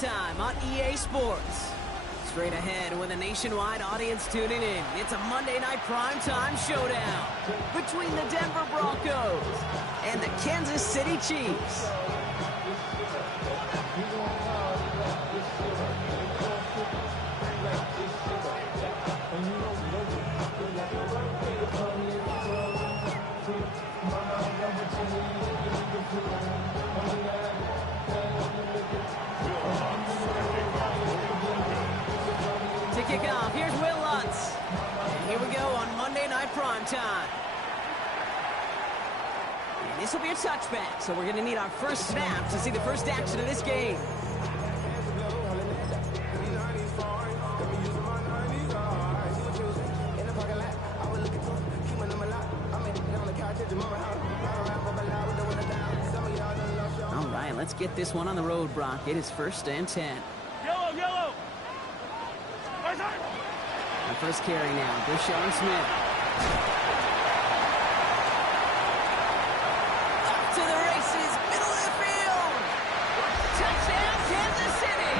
time on EA Sports. Straight ahead with a nationwide audience tuning in, it's a Monday night primetime showdown between the Denver Broncos and the Kansas City Chiefs. To kick off, here's Will Lutz. And here we go on Monday Night Primetime. And this will be a touchback, so we're going to need our first snap to see the first action of this game. All right, let's get this one on the road, Brock. It is 1st and 10. Yellow! The first carry now, Layjohn Smith. Up to the races, middle of the field. Touchdown, Kansas City.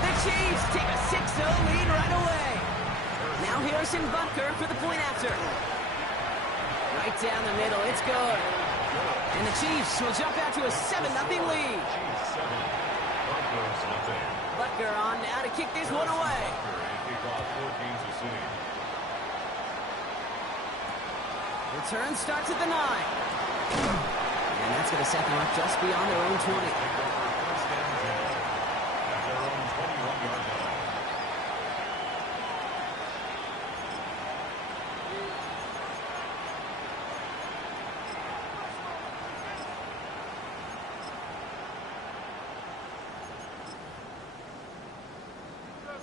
The Chiefs take a 6-0 lead right away. Now Harrison Butker for the point after. Right down the middle, it's good. And the Chiefs will jump out to a 7-0 lead. Butker on now to kick this one away. Return starts at the 9. And that's going to set them up just beyond their own 20.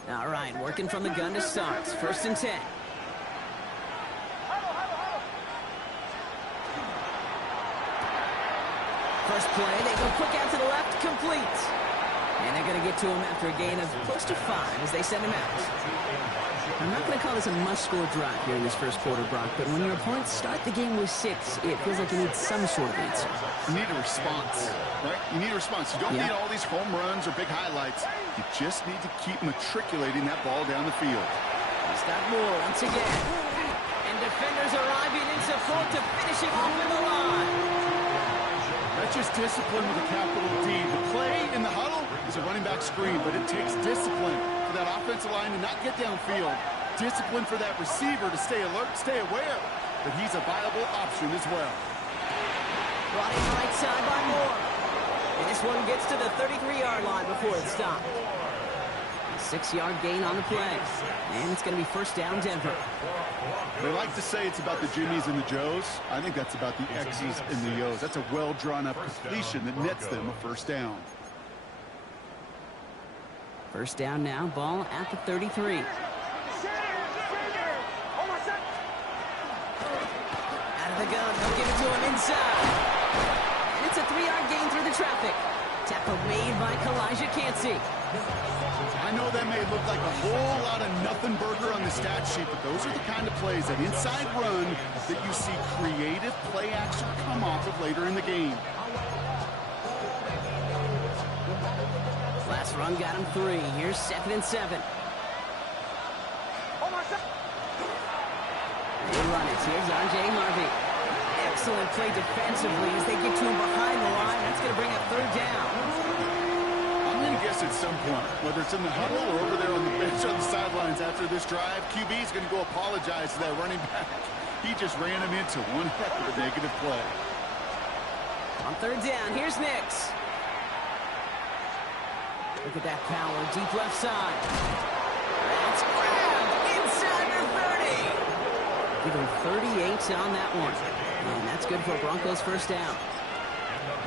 All right, working from the gun to start. 1st and 10. First play, they go quick out to the left, complete. And they're going to get to him after a gain of close to 5 as they send him out. I'm not going to call this a must-score drive here in this first quarter, Brock, but when your opponents start the game with 6, it feels like you need some sort of answer. You need a response, right? You need a response. You don't need all these home runs or big highlights. You just need to keep matriculating that ball down the field. He's got more once again. And defenders arriving in support to finish him off in the line. That's just discipline with a capital D. The play in the huddle is a running back screen, but it takes discipline for that offensive line to not get downfield. Discipline for that receiver to stay alert, stay aware that he's a viable option as well. Brought in right side by Moore. And this one gets to the 33-yard line before it's stopped. A 6-yard gain on the play. And it's going to be 1st down Denver. They like to say it's about the Jimmies and the Joes. I think that's about the X's and the O's. That's a well-drawn-up completion that nets them a 1st down. 1st down now, ball at the 33. Out of the gun, they'll give it to him inside. And it's a 3-yard gain through the traffic. Tackle made by Layjohn5. I know that may look like a whole lot of nothing burger on the stat sheet, but those are the kind of plays, that inside run, that you see creative play action come off of later in the game. Last run got him 3. Here's 2nd and 7. They run it. Here's R.J. Harvey. Excellent play defensively as they get to him behind the line. That's going to bring up 3rd down. I'm going to guess at some point, whether it's in the huddle or over there on the bench on the sidelines after this drive, QB is going to go apologize to that running back. He just ran him into one heck of a negative play. On 3rd down, here's Nix. Look at that power, deep left side. That's grabbed inside their 30. Give him 38 on that one. And that's good for Broncos 1st down.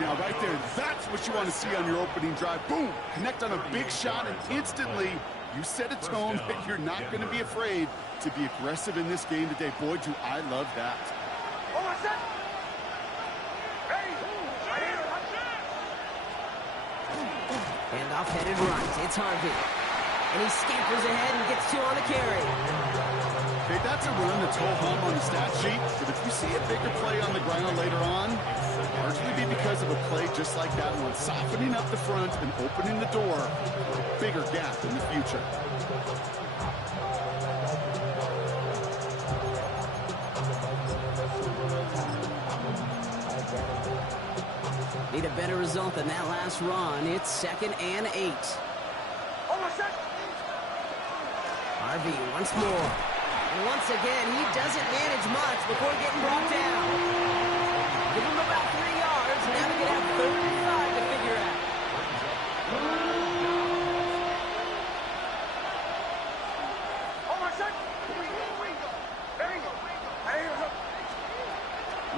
Now, right there, that's what you want to see on your opening drive. Boom! Connect on a big shot, and instantly you set a tone that you're not going to be afraid to be aggressive in this game today. Boy, do I love that. And off headed right, it's Harvey. And he scampers ahead and gets 2 on the carry. Okay, that's a run that's whole hum on the stat sheet, but if you see a bigger play on the ground later on, Largely be because of a play just like that one, softening up the front and opening the door for a bigger gap in the future. Need a better result than that last run. It's 2nd and 8. Harvey once more. And once again, he doesn't manage much before getting brought down. Give him about 3 yards. Now they're going to have 35 to figure out.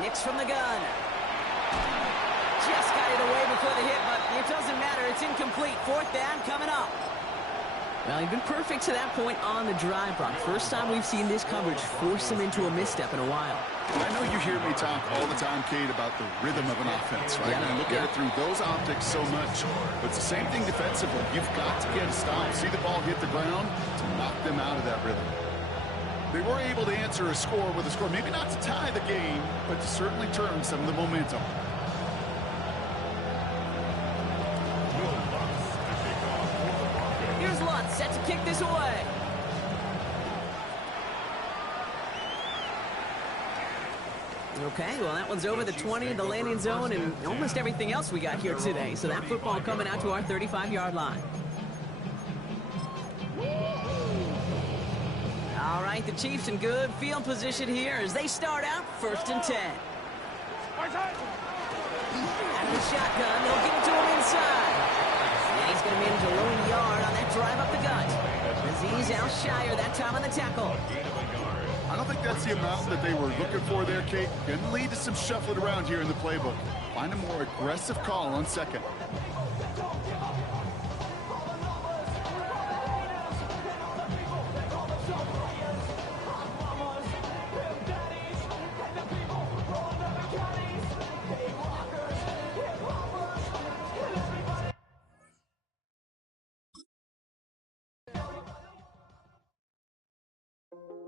Nix from the gun. Just got it away before the hit, but it doesn't matter. It's incomplete. 4th down coming up. Well, he's been perfect to that point on the drive, Brock. First time we've seen this coverage force him into a misstep in a while. I know you hear me talk all the time, Kate, about the rhythm of an offense, right? And I look at it through those optics so much. But it's the same thing defensively. You've got to get a stop, see the ball hit the ground to knock them out of that rhythm. They were able to answer a score with a score, maybe not to tie the game, but to certainly turn some of the momentum. Here's Lutz set to kick this away. Okay, well, that one's over the 20, the landing zone, and almost everything else we got here today. So that football coming out to our 35-yard line. All right, the Chiefs in good field position here as they start out 1st and 10. Out of the shotgun, they'll give it to him inside. And he's going to manage a low yard on that drive up the gut. Aziz Al-Shire that time on the tackle. I don't think that's the amount that they were looking for there, Kate. Going to lead to some shuffling around here in the playbook. Find a more aggressive call on 2nd.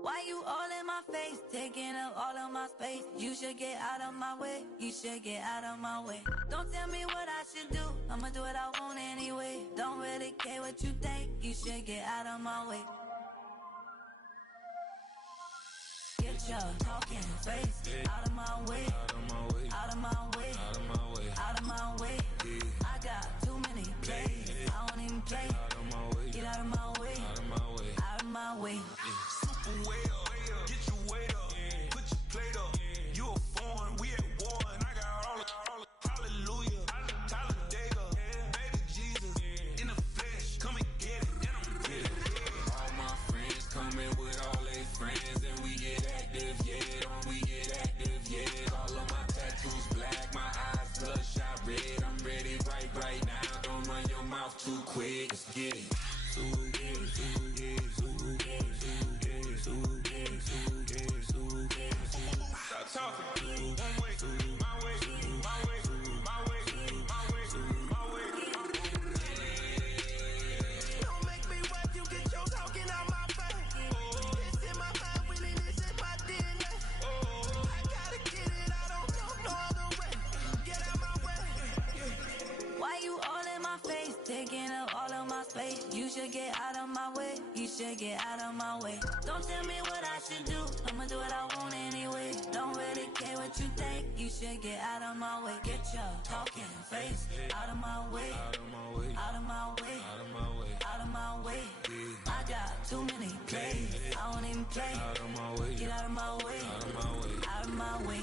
Why you all in my face, taking up all of my space? You should get out of my way, you should get out of my way. Don't tell me what I should do, I'ma do what I want anyway. Don't really care what you think, you should get out of my way. Get your talking face out of my way, out of my way, out of my way, out of my way, out of my way. I got too many plays, I don't even play. Out of my way, get out of my way, out of my way, out of my way. Way up, get your weight up, put your plate up. You a foreign, we at war, and I got all the hallelujah, Talladega, baby Jesus, in the flesh, come and get it, and I'm with it. All my friends coming with all their friends, and we get active, yeah, don't we get active, yeah. All of my tattoos black, my eyes bloodshot red, I'm ready right now, don't run your mouth too quick, let's get it. Stop talking. One way, my way, my way, my way, my way, my way. Don't make me wet, you get your talking out my face. It's in my mind, winning this in my DNA. I gotta get it, I don't know no other way. Get out my way. Why you all in my face, taking up all of my space? You should get out of my way, you should get out of my way. Don't tell me what I should do, I'ma do what I want anyway. Don't really care what you think, you should get out of my way. Get your talking face out of my way, out of my way, out of my way, out of my way, out of my way. I got too many plays, I don't even play. Out of my way, get out of my way, out of my way, out of my way.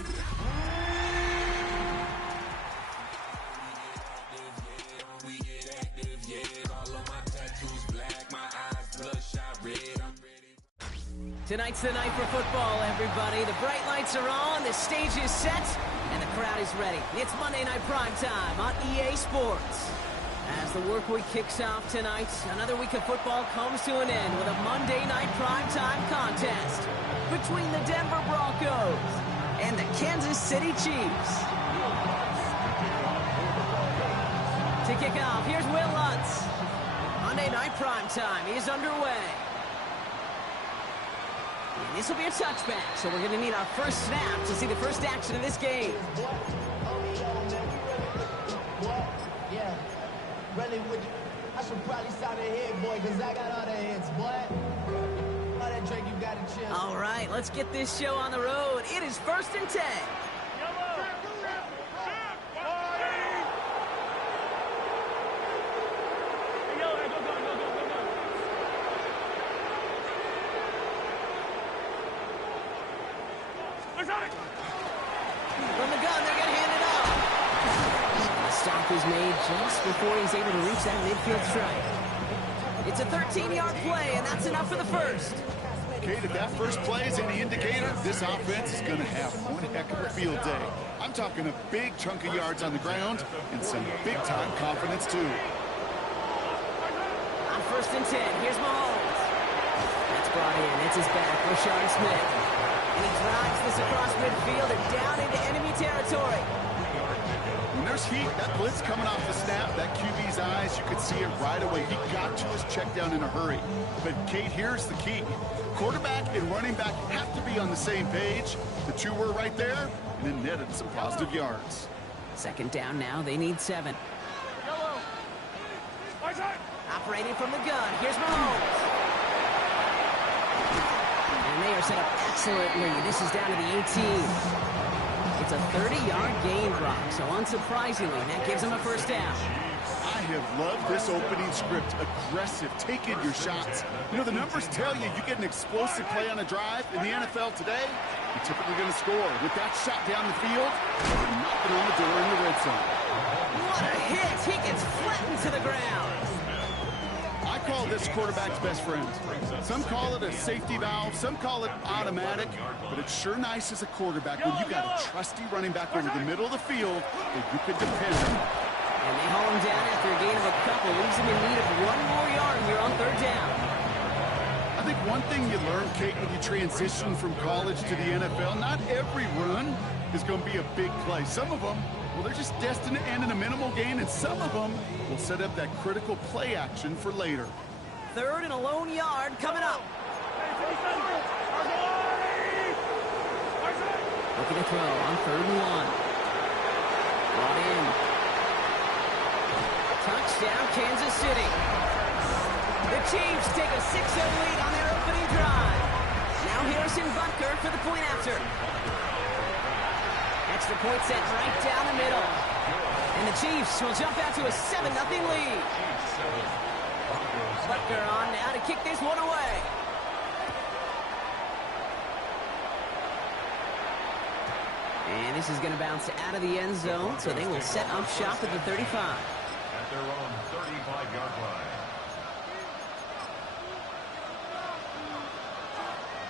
We get active, yeah. All of my tattoos black, my eyes bloodshot red. I'm ready. Tonight's the night for football, everybody. The bright lights are on, the stage is set, and the crowd is ready. It's Monday Night Primetime on EA Sports. As the work week kicks off tonight, another week of football comes to an end with a Monday Night Primetime contest between the Denver Broncos and the Kansas City Chiefs. To kick off, here's Will Lutz. Monday Night Primetime is underway. And this will be a touchback, so we're going to need our first snap to see the first action of this game. Really, I should probably start a hit, boy, because I got all the hits, boy. All that drink, you got to chill. All right, let's get this show on the road. It is 1st and 10. From the gun, they're going to hand it off. The stop is made just before he's able to reach that midfield strike. It's a 13-yard play, and that's enough for the first. Kate, if that first play is any indicator, this offense is going to have one heck of a field day. I'm talking a big chunk of yards on the ground and some big-time confidence, too. On 1st and 10, here's Mahomes. That's brought in. It's his back, Layjohn Smith. And he drives this across midfield and down into enemy territory. When there's heat, that blitz coming off the snap, that QB's eyes, you could see it right away. He got to his check down in a hurry. But, Kate, here's the key. Quarterback and running back have to be on the same page. The two were right there, and it netted some positive yards. 2nd down now. They need 7. Operating from the gun. Here's Mahomes. And they are set up excellently. This is down to the 18. It's a 30-yard gain, Brock, so unsurprisingly, that gives them a 1st down. I have loved this opening script. Aggressive, taking your shots. You know, the numbers tell you you get an explosive play on a drive. In the NFL today, you're typically going to score. With that shot down the field, you're knocking on the door in the red zone. What a hit! He gets flattened to the ground. I call this quarterback's best friend. Some call it a safety valve, some call it automatic, but it's sure nice as a quarterback when you got a trusty running back over the middle of the field that you can depend on. And they haul him down after a gain of a couple. Leaves him in need of 1 more yard here on 3rd down. I think one thing you learn, Kate, when you transition from college to the NFL, not every run is going to be a big play. Some of them, well, they're just destined to end in a minimal gain, and some of them will set up that critical play action for later. 3rd and a lone yard coming up. Looking to throw on 3rd and 1. Brought in. Touchdown, Kansas City. The Chiefs take a 6-0 lead on their opening drive. Now Harrison Butker for the point after. Extra point set right down the middle. And the Chiefs will jump out to a 7-0 lead. Butker on now to kick this one away. And this is going to bounce out of the end zone, so they will set up shop at the 35. At their own 35-yard line.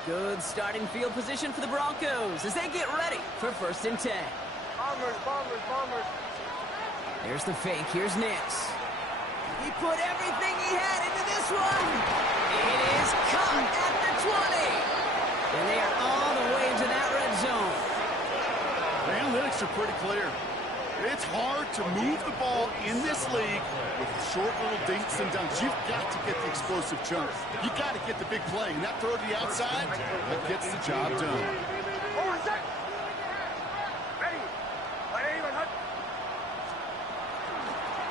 Good starting field position for the Broncos as they get ready for 1st and 10. Bombers. There's the fake. Here's Nix. He put everything he had into this one. It is caught at the 20. And they are all the way into that red zone. The analytics are pretty clear. It's hard to move the ball in this league with short little dinks and dunks. You've got to get the explosive chunk. You've got to get the big play. And that throw to the outside, that gets the job done.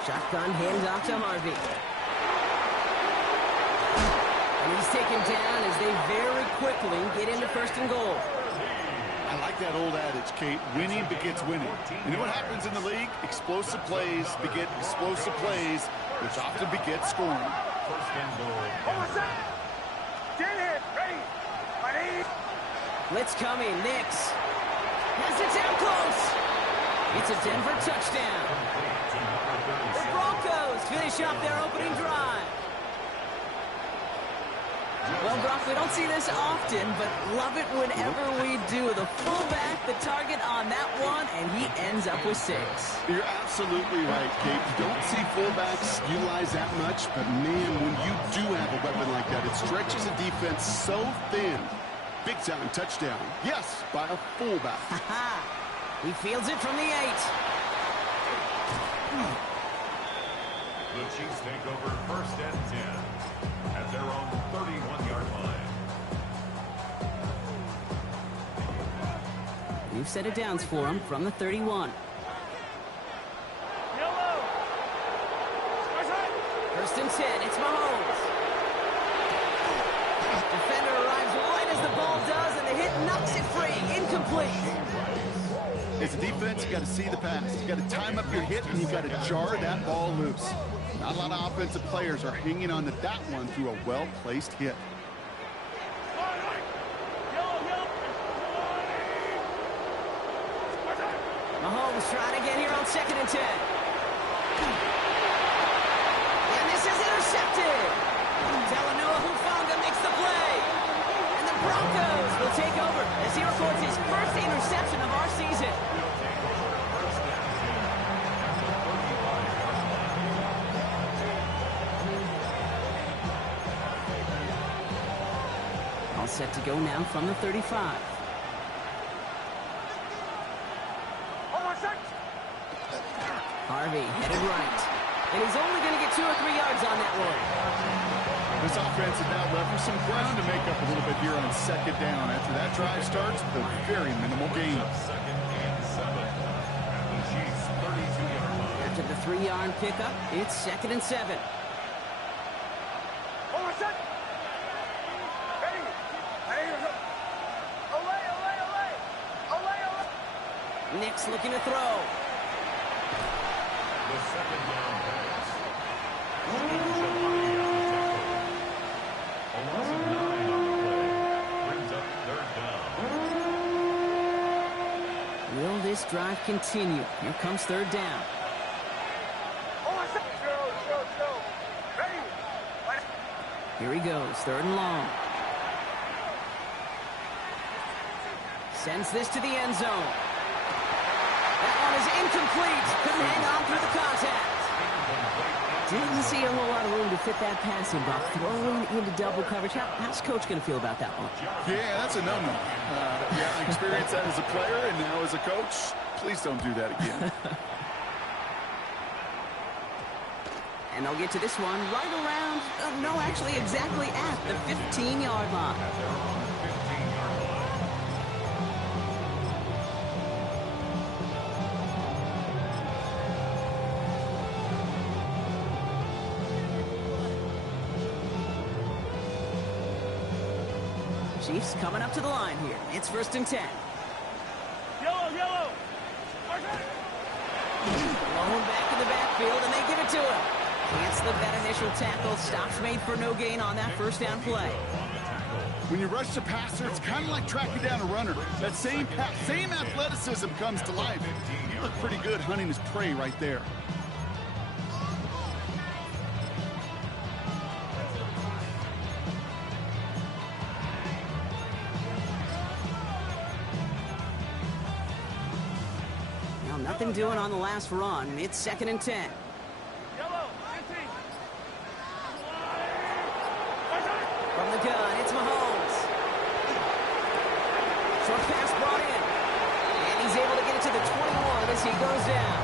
Shotgun handoff to Harvey. And he's taken down as they very quickly get into 1st and goal. I like that old adage, Kate. Winning begets winning. You know what happens in the league? Explosive plays beget explosive plays, which often beget scoring. 1st and goal. Blitz coming. Nix has it down close. It's a Denver touchdown. The Broncos finish up their opening drive. Well, Brock, we don't see this often, but love it whenever we do. The fullback, the target on that one, and he ends up with 6. You're absolutely right, Kate. You don't see fullbacks utilize that much, but man, when you do have a weapon like that, it stretches a defense so thin. Big time touchdown. Yes, by a fullback. He fields it from the 8. The Chiefs take over 1st and 10 at their own 31-yard line. New set of downs for him from the 31. and 10. It's Mahomes. Defender arrives right as the ball does, and the hit knocks it free. Incomplete. As a defense, you got to see the pass. You got to time up your hit, and you got to jar that ball loose. Not a lot of offensive players are hanging on to that one through a well-placed hit. Mahomes trying to get here on 2nd and 10. And this is intercepted. Talanoa Hufanga makes the play. And the Broncos will take over as he records his first interception of our season. All set to go now from the 35. Harvey headed right. And he's only going to get 2 or 3 yards on that one. This offense is now left with some ground to make up a little bit here on 2nd down. After that drive starts, the very minimal gain. After the 3-yard pickup, it's 2nd and 7. Nick's looking to throw. The 2nd down pass. A loss of 9 on the play. Brings up 3rd down. Will this drive continue? Here comes 3rd down. Here he goes, 3rd and long. Sends this to the end zone. That one is incomplete. Couldn't hang on through the contact. Didn't see a whole lot of room to fit that passing, Bob. Throwing into double coverage. How's Coach going to feel about that one? Yeah, that's a no-no. Yeah, I experienced that as a player and now as a coach. Please don't do that again. And they'll get to this one right around, no, actually exactly at the 15-yard line. Chiefs coming up to the line here. It's 1st and 10. Yellow. Blown back in the backfield, and they give it to him. Can't slip that initial tackle. Stops made for no gain on that 1st down play. When you rush the passer, it's kind of like tracking down a runner. That same athleticism comes to life. You look pretty good hunting his prey right there. Now nothing doing on the last run. It's 2nd and 10. From the gun, it's Mahomes. Short pass brought in. And he's able to get it to the 21 as he goes down.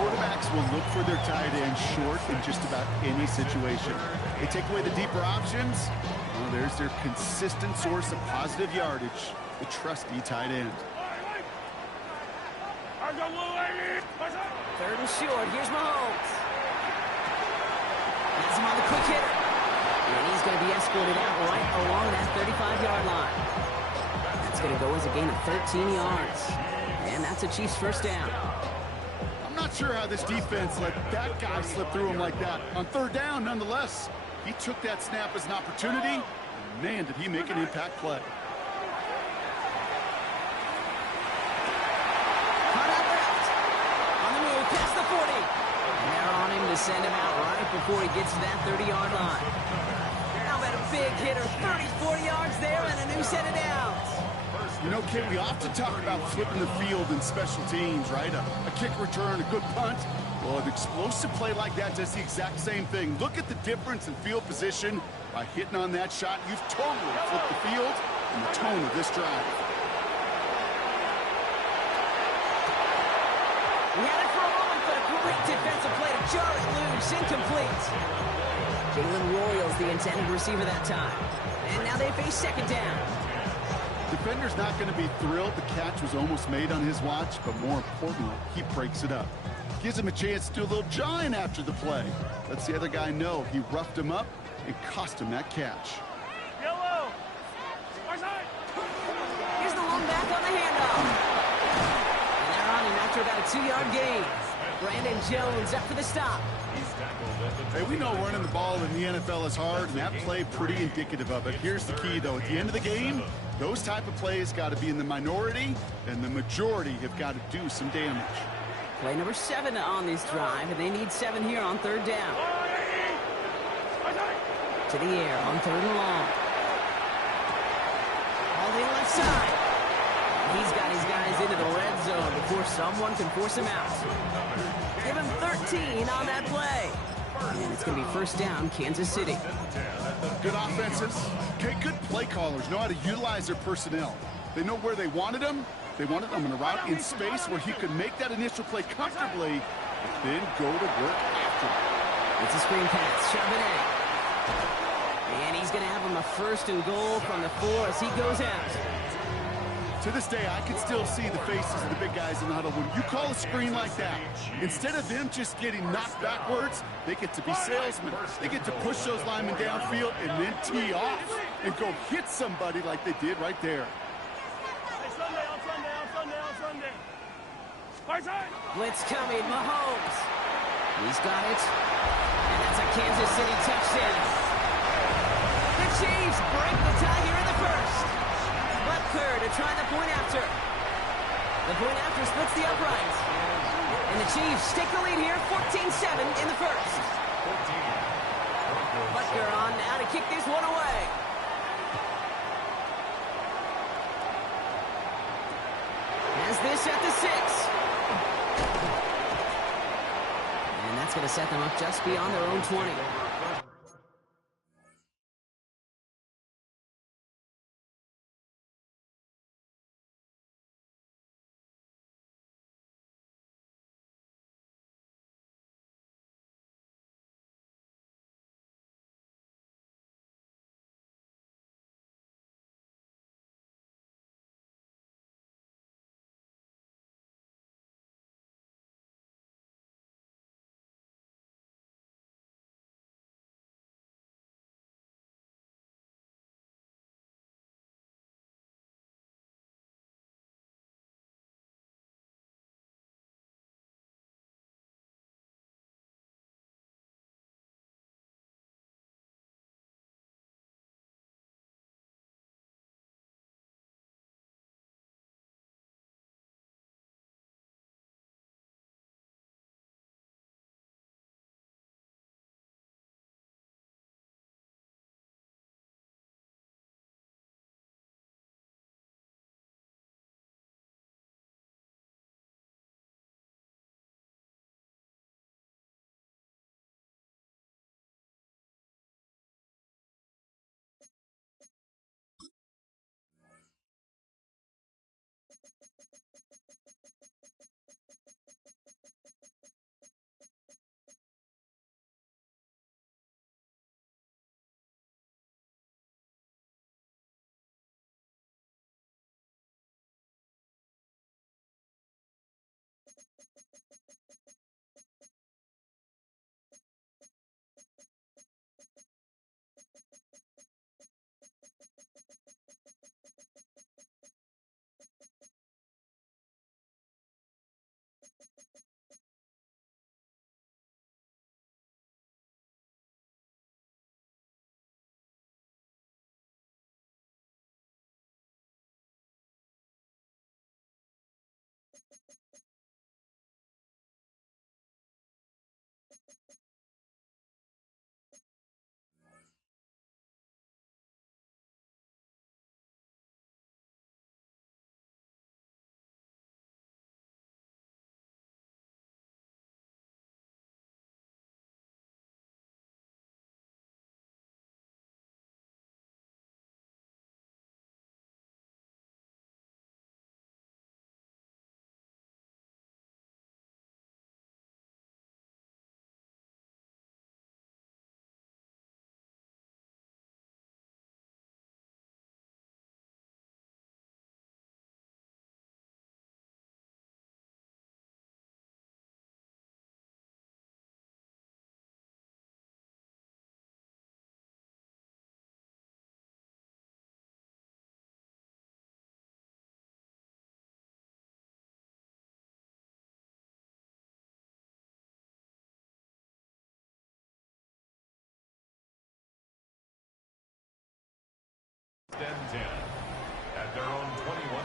Quarterbacks will look for their tight end short in just about any situation. They take away the deeper options. Well, there's their consistent source of positive yardage, the trusty tight end. 3rd and short. Here's Mahomes. Has him on the quick hitter. And he's going to be escorted out right along that 35-yard line. That's going to go as a gain of 13 yards. And that's a Chiefs 1st down. I'm not sure how this defense let that guy slip through him like that. On 3rd down, nonetheless, he took that snap as an opportunity. And man, did he make an impact play. Cut out left. On the move, past the 40. And they're on him to send him out right before he gets to that 30-yard line. How about a big hitter, 30-40 yards there and a new set of downs. You know, Kid, we often talk about flipping the field in special teams, right? A kick return, a good punt. Well, an explosive play like that does the exact same thing. Look at the difference in field position. By hitting on that shot, you've totally flipped the field and the tone of this drive. He had it for a moment, but a great defensive play to jar it loose. Incomplete. Jalen Royals, the intended receiver that time. And now they face 2nd down. Defender's not going to be thrilled the catch was almost made on his watch, but more importantly, he breaks it up. Gives him a chance to do a little jawing after the play. Lets the other guy know he roughed him up and cost him that catch. Yellow. Here's the long back on the handoff. And they're on him after about a 2-yard gain. Brandon Jones up for the stop. Hey, we know running the ball in the NFL is hard, and that play pretty indicative of it. Here's the key, though. At the end of the game, those type of plays got to be in the minority, and the majority have got to do some damage. Play number 7 on this drive, and they need 7 here on 3rd down. To the air on 3rd and long. All the left side. He's got his guys into the red zone before someone can force him out. Give him 13 on that play. And it's going to be 1st down, Kansas City. Good offenses, okay, good play callers know how to utilize their personnel. They know where they wanted them. They wanted them in a route in space where he could make that initial play comfortably, but then go to work after it. It's a screen pass, Charbonnet. And he's going to have him a 1st and goal from the 4 as he goes out. To this day, I can still see the faces of the big guys in the huddle. When you call a screen like that, instead of them just getting knocked backwards, they get to be salesmen. They get to push those linemen downfield and then tee off and go hit somebody like they did right there. Blitz coming, Mahomes. He's got it. And that's a Kansas City touchdown. The Chiefs break the tie here in the 1st. Butker to try the point after. The point after splits the upright. And the Chiefs take the lead here, 14-7 in the 1st. Butker on now to kick this one away. Has this at the 6. And that's going to set them up just beyond their own 20.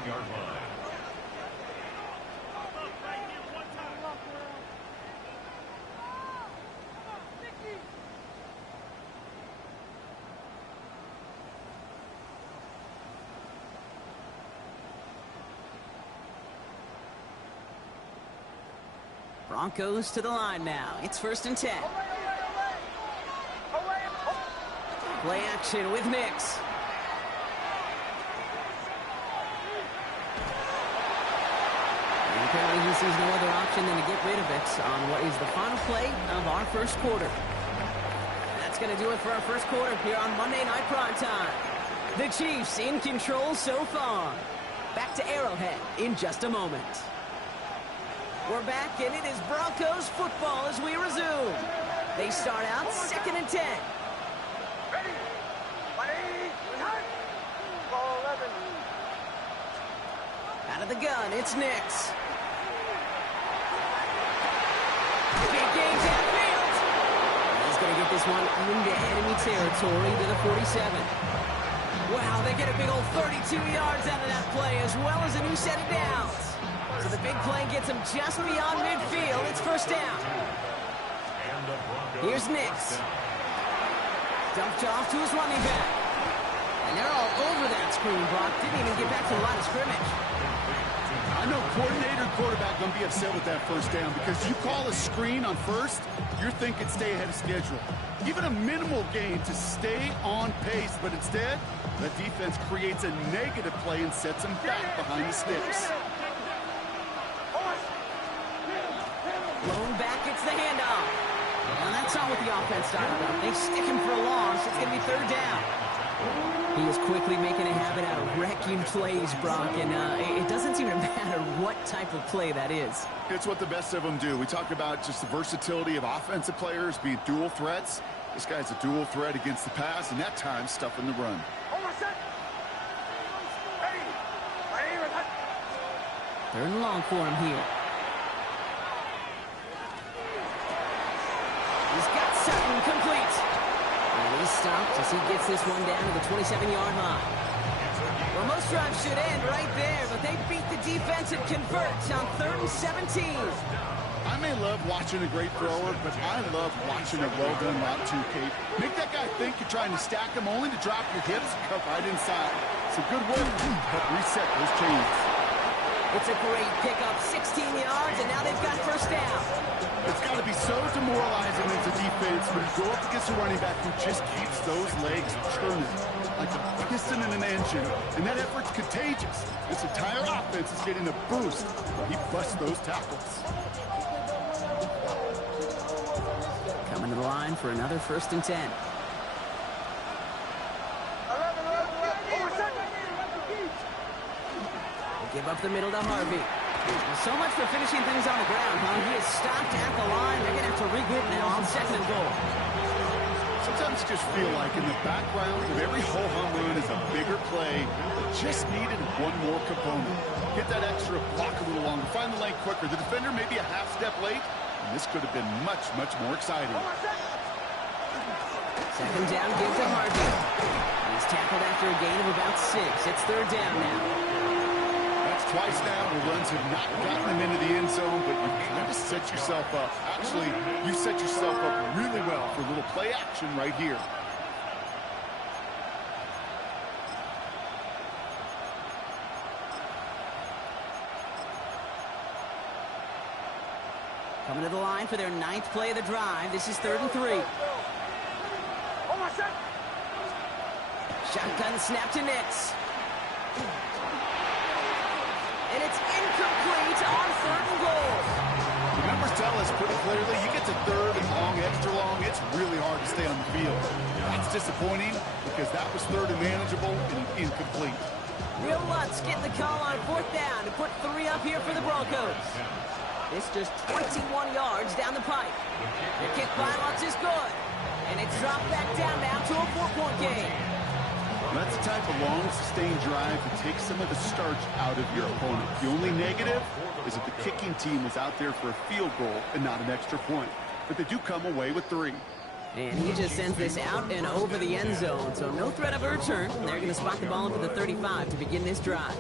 31-yard line. Broncos to the line now. It's 1st and 10. Play action with Nix. And apparently he sees no other option than to get rid of it on what is the final play of our first quarter. That's going to do it for our first quarter here on Monday Night Primetime. The Chiefs in control so far. Back to Arrowhead in just a moment. We're back, and it is Broncos football as we resume. They start out 2nd and 10. Ready. Ball 11. Out of the gun, it's Nix. Big game downfield. He's going to get this one into enemy territory to the 47. Wow, they get a big old 32 yards out of that play, as well as a new set of downs. So the big play gets him just beyond midfield. It's 1st down. Here's Nix. Dumped off to his running back. And they're all over that screen block. Didn't even get back to the line of scrimmage. I know coordinator and quarterback going to be upset with that 1st down because you call a screen on 1st, you're thinking stay ahead of schedule. Even a minimal gain to stay on pace, but instead, the defense creates a negative play and sets them back behind the sticks. Blown back, it's the handoff. And that's not what the offense started about. They stick him for a loss. It's going to be 3rd down. He is quickly making a habit out of wrecking plays, Brock, and it doesn't seem to matter what type of play that is. It's what the best of them do. We talk about just the versatility of offensive players being dual threats. This guy's a dual threat against the pass, and that time stuffing the run. Third and long for him here. He's got Sutton complete. And he's stopped as he gets this one down to the 27-yard line. Well, most drives should end right there, but they beat the defense and convert on 3rd and 17. I may love watching a great thrower, but I love watching a well-done route too, Kate. Make that guy think you're trying to stack him only to drop your hips and cut right inside. So good work to help reset those chains. It's a great pickup, 16 yards, and now they've got 1st down. It's got to be so demoralizing as a defense when you go up against a running back who just keeps those legs churning like a piston in an engine, and that effort's contagious. This entire offense is getting a boost when he busts those tackles. Coming to the line for another 1st and 10. Give up the middle to Harvey. So much for finishing things on the ground, huh? He is stopped at the line. They're going to have to regroup now on 2nd and goal. Sometimes you just feel like in the background of every ho-hum run is a bigger play that just needed one more component. Get that extra block a little longer, find the lane quicker. The defender may be a half step late, and this could have been much, much more exciting. 2nd down, give to Harvey. He's tackled after a gain of about 6. It's 3rd down now. That's twice now where runs have not gotten them into the end zone, but you kind of set yourself up. Actually, you set yourself up really well for a little play action right here. Coming to the line for their 9th play of the drive. This is 3rd and 3. Shotgun snap to Nix. And it's incomplete on 3rd and goal. The numbers tell us pretty clearly, you get to 3rd and long, extra long, it's really hard to stay on the field. That's disappointing because that was 3rd and manageable and incomplete. Real Lutz getting the call on 4th down to put 3 up here for the Broncos. This just 21 yards down the pipe. The kick by Lutz is good. And it's dropped back down now to a 4-point game. That's the type of long, sustained drive that takes some of the starch out of your opponent. The only negative is that the kicking team was out there for a field goal and not an extra point. But they do come away with 3. And he just sends this out and over the end zone, so no threat of a return. They're going to spot the ball into the 35 to begin this drive.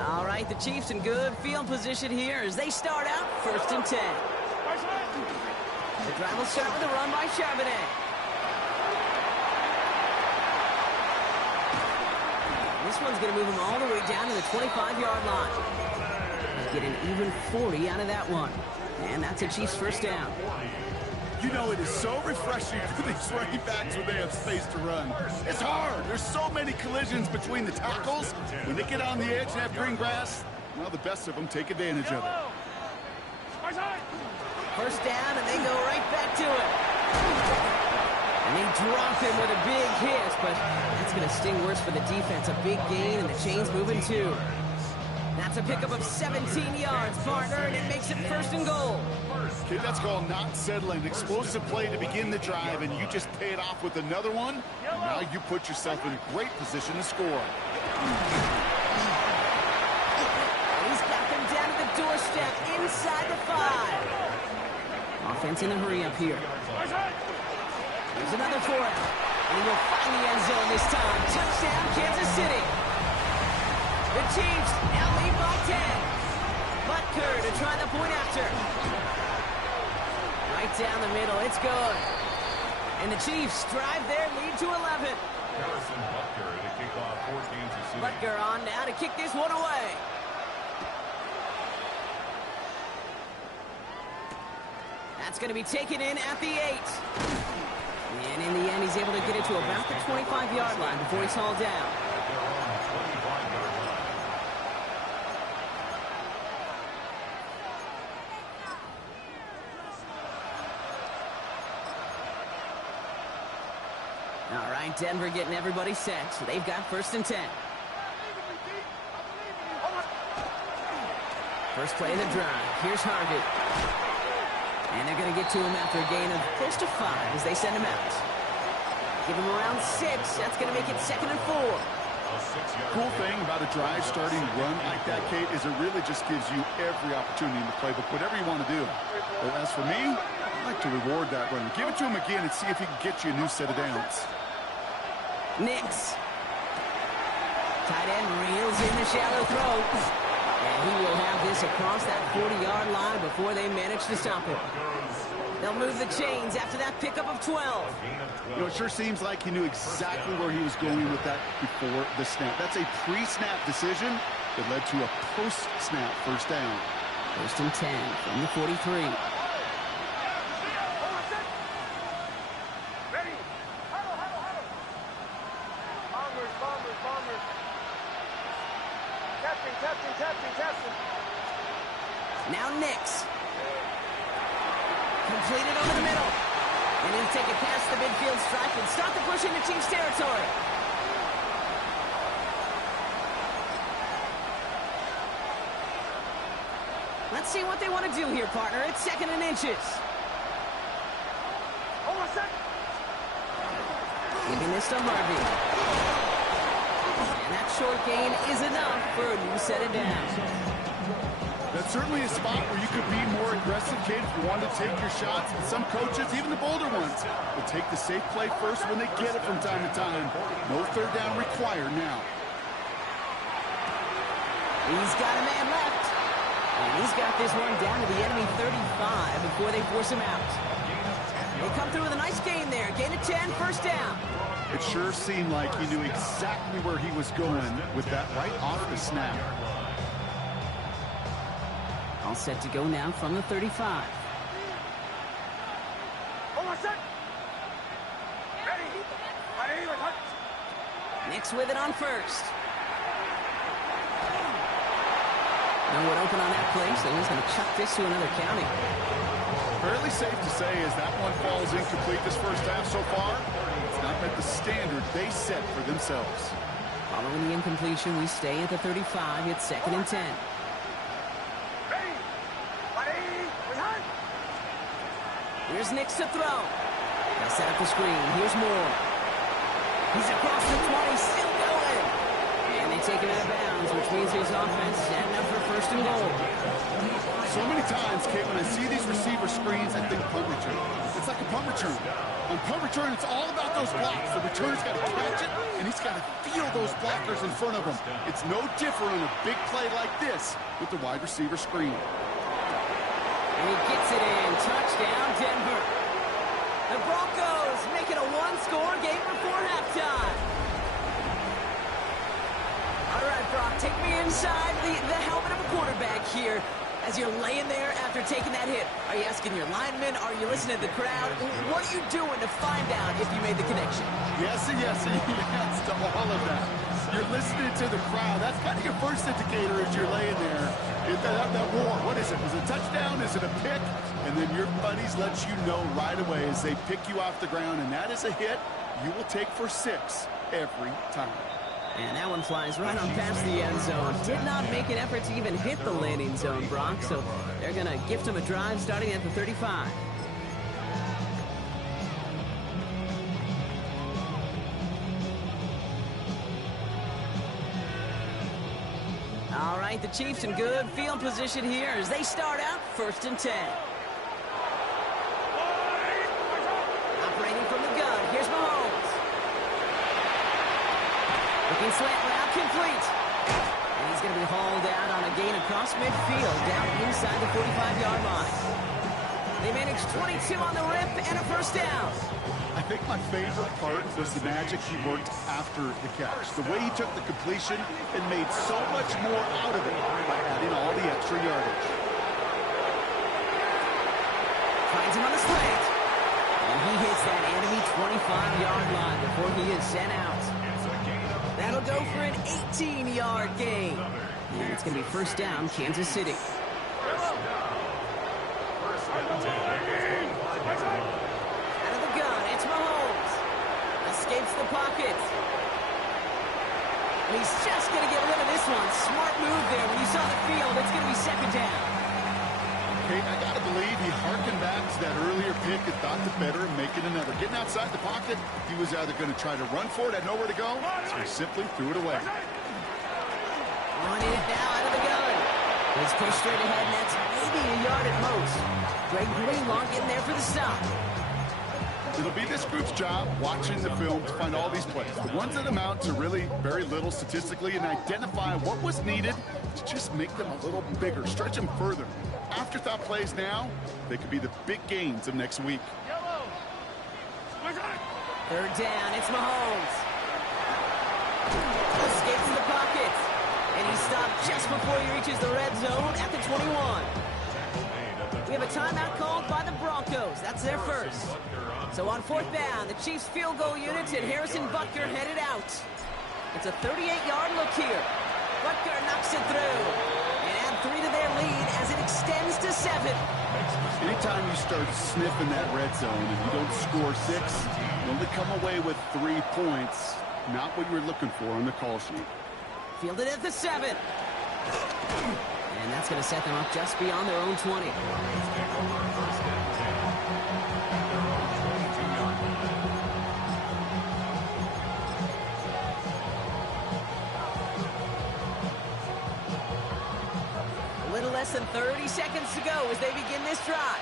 All right, the Chiefs in good field position here as they start out 1st and 10. The drive will start with a run by Charbonnet. This one's going to move him all the way down to the 25-yard line. Get an even 40 out of that one. And that's a Chiefs first down. You know, it is so refreshing for these running backs when they have space to run. It's hard. There's so many collisions between the tackles. When they get on the edge and have green grass, well, the best of them take advantage of it. First down, and they go right back to it. And they drop him with a big hit, but that's going to sting worse for the defense. A big gain, and the chain's moving too. That's a pickup of 17 yards, partner, and it makes it 1st and goal. Kid, that's called not settling. Explosive play to begin the drive, and you just pay it off with another one. And now you put yourself in a great position to score. He's got them down to the doorstep inside the 5. Offense in a hurry up here. There's another 4 out. And he will find the end zone this time. Touchdown, Kansas City. The Chiefs now lead by 10. Butker to try the point after. Right down the middle, it's good. And the Chiefs drive their lead to 11. Harrison Butker to kick off for Kansas City. Butker on now to kick this one away. That's going to be taken in at the 8. And in the end, he's able to get it to about the 25-yard line before he's hauled down. All right, Denver getting everybody set, so they've got 1st and 10. First play of the drive. Here's Harvey. And they're going to get to him after a gain of close to 5 as they send him out. Give him around 6. That's going to make it 2nd and 4. Cool thing about a drive starting run like that, Kate, is it really just gives you every opportunity in the playbook, whatever you want to do. But as for me, I like to reward that run. Give it to him again and see if he can get you a new set of downs. Nix. Tight end reels in the shallow throw. And he will have this across that 40-yard line before they manage to stop him. They'll move the chains after that pickup of 12. You know, it sure seems like he knew exactly where he was going with that before the snap. That's a pre-snap decision that led to a post-snap first down. 1st and 10 from the 43. Ready. Huddle, huddle, huddle. Bombers. Testing. Now Nix. Completed over the middle. And he'll take it past the midfield stripe and start the push into Chiefs territory. Let's see what they want to do here, partner. It's 2nd and inches. Hold on a sec. Giving this to Harvey. And that short gain is enough for a new set of downs. That's certainly a spot where you could be more aggressive, Kate, if you wanted to take your shots. And some coaches, even the bolder ones, will take the safe play first when they get it from time to time. No 3rd down required now. He's got a man left. And he's got this one down to the enemy 35 before they force him out. They come through with a nice gain there. Gain of 10, first down. It sure seemed like he knew exactly where he was going with that right off the snap. All set to go now from the 35. Hold on a sec. Ready. Nix with it on first. No one open on that play, so he's going to chuck this to another county. Fairly safe to say as that one falls incomplete this first half so far, it's not met the standard they set for themselves. Following the incompletion, we stay at the 35. It's 2nd and 10. Here's Nix to throw. They'll set up the screen. Here's Moore. He's across the 20, still going. And they take him out of bounds, which means his offense setting up for 1st and goal. So many times, Kate, when I see these receiver screens, I think punt return. return. On punt return, it's all about those blocks. The returner's got to catch it, and he's got to feel those blockers in front of him. It's no different on a big play like this with the wide receiver screen. And he gets it in. Touchdown, Denver. The Broncos make it a one-score game before halftime. All right, Brock, take me inside the helmet of a quarterback here. As you're laying there after taking that hit, are you asking your linemen? Are you listening to the crowd? What are you doing to find out if you made the connection? Yes, and yes, and yes to all of that. You're listening to the crowd. That's kind of your first indicator as you're laying there. That roar, what is it? Is it a touchdown? Is it a pick? And then your buddies let you know right away as they pick you off the ground, and that is a hit you will take for 6 every time. And that one flies right on past the end zone. Did not make an effort to even hit the landing zone, Brock. So they're going to gift him a drive starting at the 35. All right, the Chiefs in good field position here as they start out 1st and 10. Operating from the gun, here's Mahomes. Looking slant route complete. And he's going to be hauled out on a gain across midfield down inside the 45-yard line. They managed 22 on the rip and a first down. I think my favorite part was the magic he worked after the catch. The way he took the completion and made so much more out of it by adding all the extra yardage. Finds him on the slant. And he hits that enemy 25-yard line before he is sent out. That'll go for an 18-yard gain. And it's going to be first down, Kansas City. Out of the gun, it's Mahomes. Escapes the pocket. And he's just going to get rid of this one. Smart move there. When you saw the field, it's going to be second down. Okay, I got to believe he harkened back to that earlier pick and thought the better of making another. Getting outside the pocket, he was either going to try to run for it, had nowhere to go, so he simply threw it away. Running it now out of the gun. He's pushed straight ahead, and that's maybe a yard at most. Greg Greenlaw getting there for the stop. It'll be this group's job watching the film to find all these plays. The ones that amount to really very little statistically and identify what was needed to just make them a little bigger, stretch them further. Afterthought plays now, they could be the big gains of next week. Third down, it's Mahomes. Escapes the pocket. And he stopped just before he reaches the red zone at the 21. We have a timeout called by the Broncos. That's their first. So on 4th down, the Chiefs field goal units and Harrison Butker headed out. It's a 38-yard look here. Butker knocks it through. And add 3 to their lead as it extends to 7. Anytime you start sniffing that red zone and you don't score 6, you only come away with 3 points. Not what you were looking for on the call sheet. Fielded at the 7. And that's going to set them up just beyond their own 20. A little less than 30 seconds to go as they begin this drive.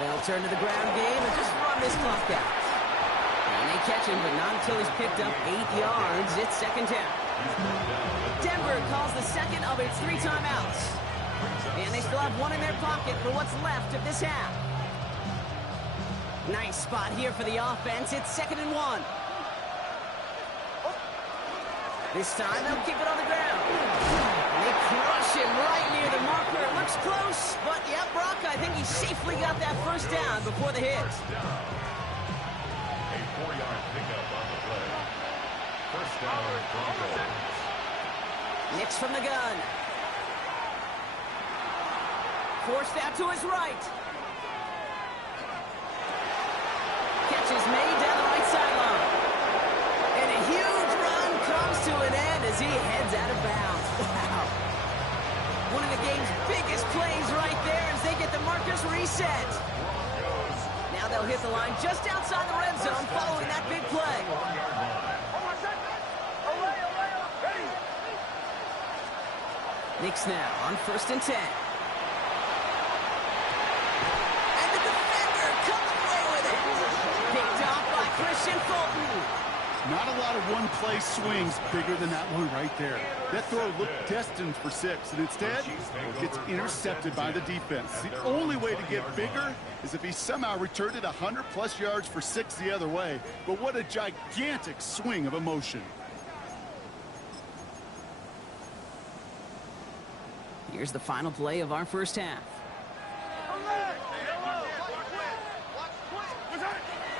They'll turn to the ground game and just run this clock out. And they catch him, but not until he's picked up 8 yards. It's second down. Denver calls the second of its 3 timeouts. And they still have 1 in their pocket for what's left of this half. Nice spot here for the offense. It's 2nd and 1. This time they'll keep it on the ground. And they crush him right near the marker. It looks close, but yeah, Brock, I think he safely got that first down before the hit. A 4-yard pickup on the play. First down, Broncos. Nix from the gun. Forced out to his right. Catch is made down the right sideline. And a huge run comes to an end as he heads out of bounds. Wow. One of the game's biggest plays right there as they get the markers reset. Now they'll hit the line just outside the red zone following that big play. Nix now on 1st and 10. And the Not a lot of one-play swings bigger than that one right there. That throw looked destined for 6, and instead, it gets intercepted by the defense. The only way to get bigger is if he somehow returned it 100-plus yards for 6 the other way. But what a gigantic swing of emotion. Here's the final play of our first half.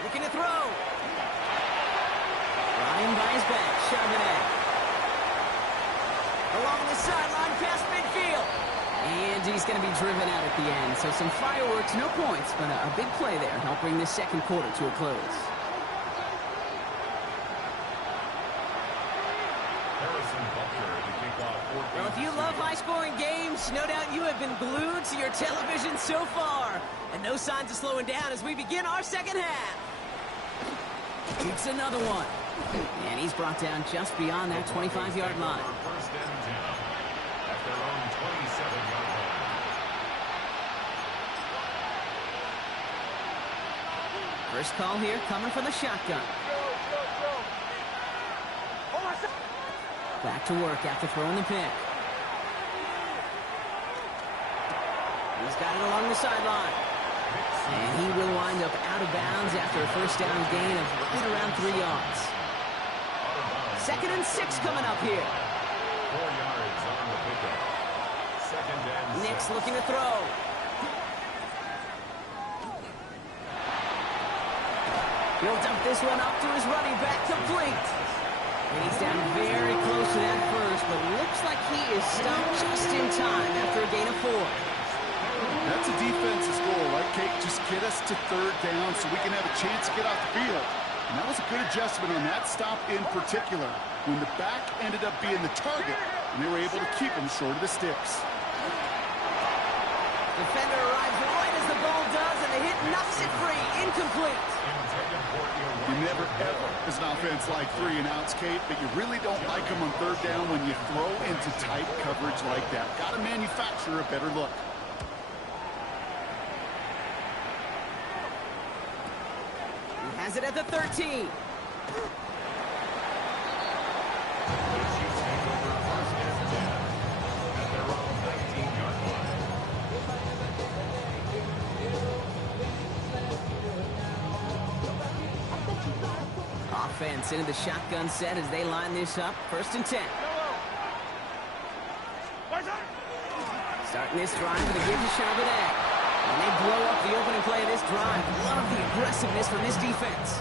Looking to throw. Ryan by his back, Charbonnet. Along the sideline, past midfield. And he's going to be driven out at the end. So some fireworks, no points, but a big play there. Help bring this second quarter to a close. Well, if you love high-scoring games, no doubt you have been glued to your television so far. And no signs of slowing down as we begin our second half. Shoots another one. And he's brought down just beyond that 25-yard line. First and 10 at their own 27-yard line. First call here coming from the shotgun. Back to work after throwing the pick. He's got it along the sideline. And he will wind up out of bounds after a first down gain of right around 3 yards. 2nd and 6 coming up here. 4 yards on the pickup. 2nd and 6. Nick's looking to throw. He'll dump this one up to his running back, complete. And he's down very close to that first, but looks like he is stopped just in time after a gain of 4. That's a defense's goal, right, Kate? Just get us to 3rd down so we can have a chance to get off the field. And that was a good adjustment on that stop in particular, when the back ended up being the target, and they were able to keep him short of the sticks. Defender arrives right as the ball does, and the hit knocks it free. Incomplete. You never, ever, as an offense, like 3 and outs, Kate, but you really don't like them on 3rd down when you throw into tight coverage like that. Got to manufacture a better look. He has it at the 13. Offense into the shotgun set as they line this up. 1st and 10. Starting this drive with a give to Charbonnet. And they blow up the opening play of this drive. Love the aggressiveness from this defense.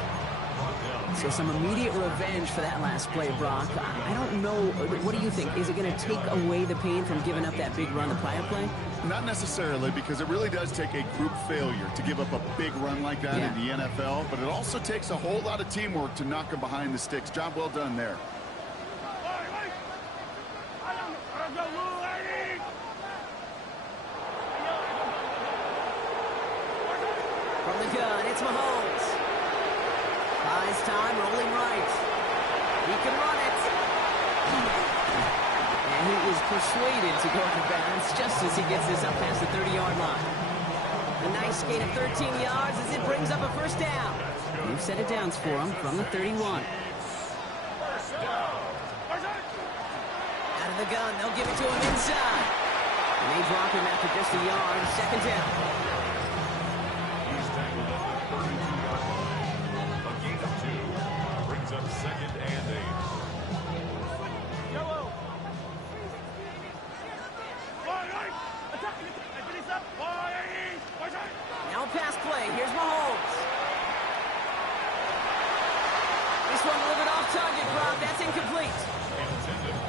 So some immediate revenge for that last play, Brock. I don't know. What do you think? Is it going to take away the pain from giving up that big run the prior play? Not necessarily, because it really does take a group failure to give up a big run like that in the NFL, but it also takes a whole lot of teamwork to knock him behind the sticks. Job well done there. From the gun, it's Mahomes. Buys time, rolling right. He can run it. And he is persuaded to go out of bounds just as he gets this up past the 30-yard line. A nice gain of 13 yards as it brings up a first down. New set of downs for him from the 31. Out of the gun, they'll give it to him inside. And they drop him after just a yard, 2nd down. He's tackled at the 32-yard line. A gain of 2 brings up 2nd and 8. Now pass play. Here's Mahomes. This one delivered off target, Rob. That's incomplete.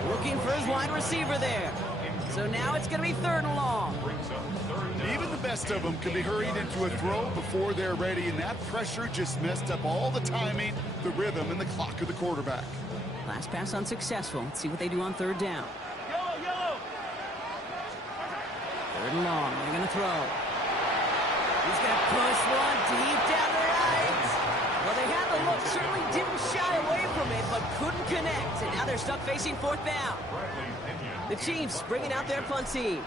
Looking for his wide receiver there. So now it's going to be 3rd and long. Even the best of them can be hurried into a throw before they're ready, and that pressure just messed up all the timing, the rhythm, and the clock of the quarterback. Last pass unsuccessful. Let's see what they do on 3rd down. 3rd and long. They're going to throw. He's going to push one deep down the right. Well, they had the look. Certainly didn't shy away from it, but couldn't connect. And now they're stuck facing 4th down. The Chiefs bringing out their punt team.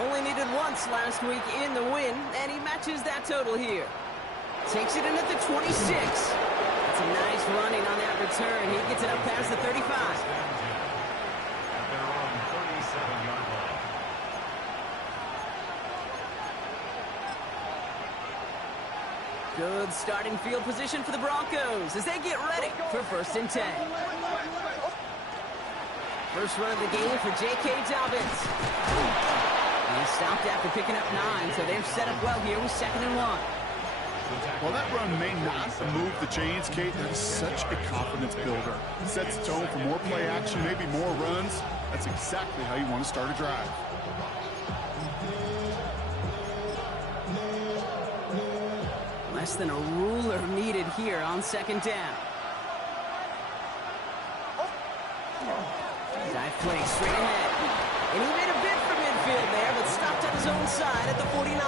Only needed once last week in the win, and he matches that total here. Takes it in at the 26. It's Some nice running on that return. He gets it up past the 35. At their own 37-yard line. Good starting field position for the Broncos as they get ready for 1st and 10. First run of the game for J.K. Dobbins. He stopped after picking up 9, so they're set up well here with 2nd and 1. While that run may not move the chains, Kate, that is such a confidence builder. It sets the tone for more play action, maybe more runs. That's exactly how you want to start a drive. Less than a ruler needed here on 2nd down. Dive play straight ahead. And he made a bid for midfield there, but stopped on his own side at the 49.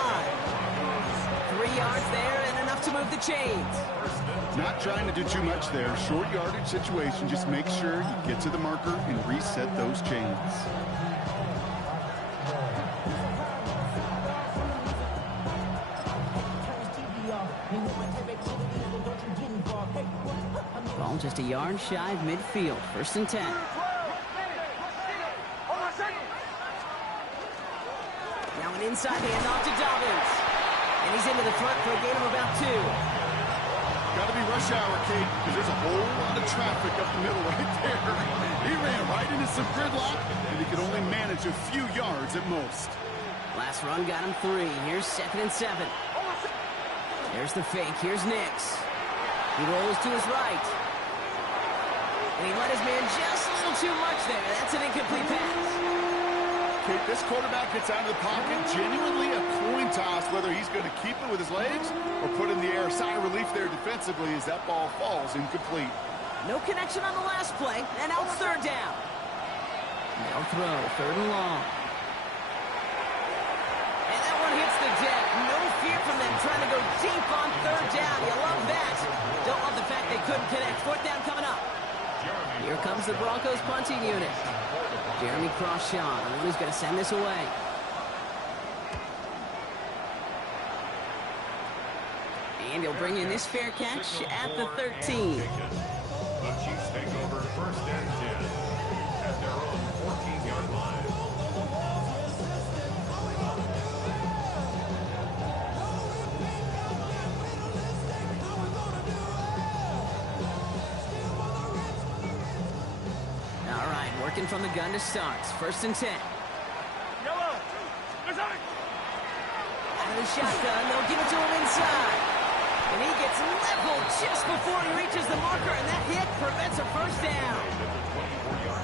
3 yards there and enough to move the chains. Not trying to do too much there. Short yardage situation. Just make sure you get to the marker and reset those chains. Ball just a yard shy of midfield. 1st and 10. Now an inside handoff to Dobbins. And he's into the front for a gain of about 2. Got to be rush hour, Kate, because there's a whole lot of traffic up the middle right there. He ran right into some gridlock, and he could only manage a few yards at most. Last run got him 3. Here's 2nd and 7. There's the fake. Here's Nix. He rolls to his right. And he let his man just a little too much there. That's an incomplete pass. Kate, this quarterback gets out of the pocket, genuinely a coin toss whether he's going to keep it with his legs or put it in the air. Sigh of relief there defensively as that ball falls incomplete. No connection on the last play, and now it's 3rd down. No throw, 3rd and long. And that one hits the deck. No fear from them trying to go deep on 3rd down. You love that. Don't love the fact they couldn't connect. 4th down coming up. Here comes the Broncos punting unit. Jeremy Crawshaw, the one who's going to send this away. And he'll bring in this fair catch at the 13. The Chiefs take over 1st and 10 at their own 14-yard line. All right, working from the gun to start. 1st and 10. Yellow. Out of the shotgun, they'll give it to him inside. And he gets leveled just before he reaches the marker, and that hit prevents a 1st down.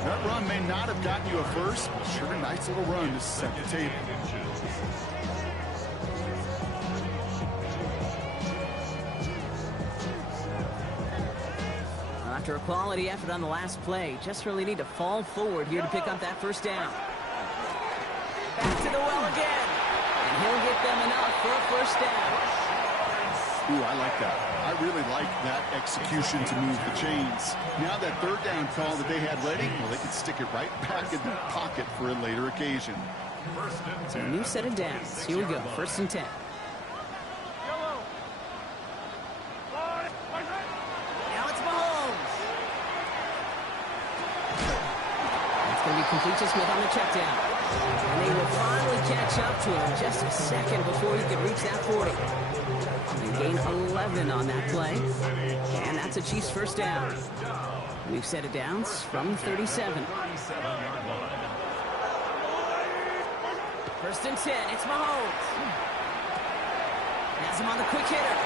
That run may not have gotten you a first, but sure a nice little run to set the table. After a quality effort on the last play, just really need to fall forward here to pick up that 1st down. Back to the well again. And he'll get them enough for a 1st down. Ooh, I like that. I really like that execution to move the chains. Now that 3rd down call that they had ready, well, they can stick it right back in the pocket for a later occasion. 1st and 10. A new set of downs. Here we go. 1st and 10. Now it's Mahomes. That's going to be complete to Smith on the check down. And they will finally catch up to him just a second before he could reach that 40. And gain 11 on that play. And that's a Chiefs 1st down. New set of downs from 37. 37-yard line. 1st and 10. It's Mahomes. Has him on the quick hitter.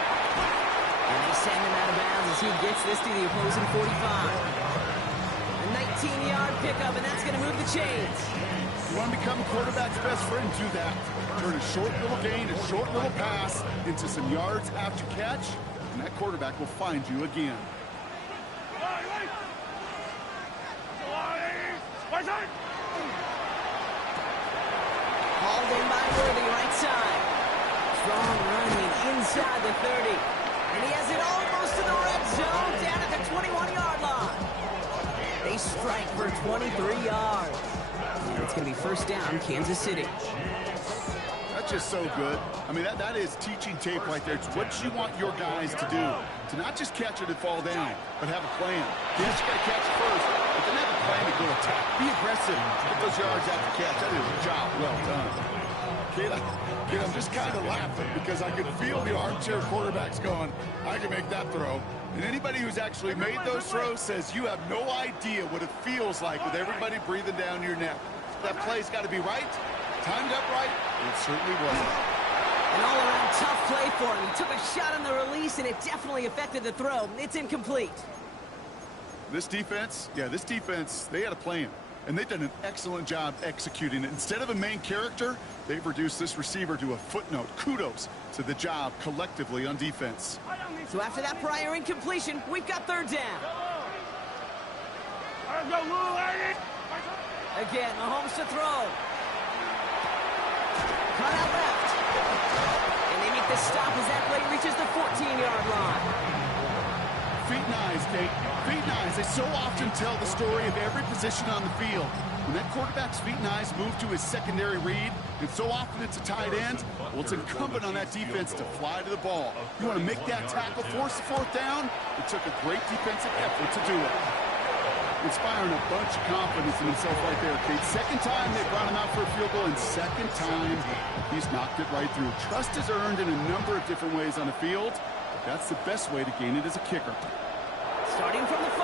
And they send him out of bounds as he gets this to the opposing 45. A 19-yard pickup, and that's going to move the chains. You want to become a quarterback's best friend, do that. Turn a short little gain, a short little pass into some yards after catch, and that quarterback will find you again. Hauled in by Worthy, right side. Strong running inside the 30. And he has it almost to the red zone, down at the 21-yard line. They strike for 23 yards. And it's going to be 1st down, Kansas City. That just so good. I mean, that is teaching tape right there. It's what you want your guys to do. To not just catch it and fall down, but have a plan. Yes, you got to catch it first, but then have a plan to go attack. Be aggressive. Get those yards after catch. That is a job well done. Kid, I'm just kind of laughing because I can feel the armchair quarterbacks going, I can make that throw. And anybody who's actually made those throws says you have no idea what it feels like with everybody breathing down your neck. That play's got to be right, timed up right, and it certainly wasn't. An all-around tough play for him. He took a shot on the release, and it definitely affected the throw. It's incomplete. This defense, they had a plan. And they've done an excellent job executing it. Instead of a main character, they've reduced this receiver to a footnote. Kudos to the job collectively on defense. So after that prior incompletion, we've got third down. Again, Mahomes to throw. Cut out left. And they make the stop as that play reaches the 14-yard line. Feet and eyes, Kate. Feet and eyes. They so often tell the story of every position on the field. When that quarterback's feet and eyes move to his secondary read, and so often it's a tight end, well, it's incumbent on that defense to fly to the ball. You want to make that tackle, force the fourth down? It took a great defensive effort to do it. Inspiring a bunch of confidence in himself right there, Kate. Second time they brought him out for a field goal, and second time he's knocked it right through. Trust is earned in a number of different ways on the field. That's the best way to gain it as a kicker. Starting from the 5.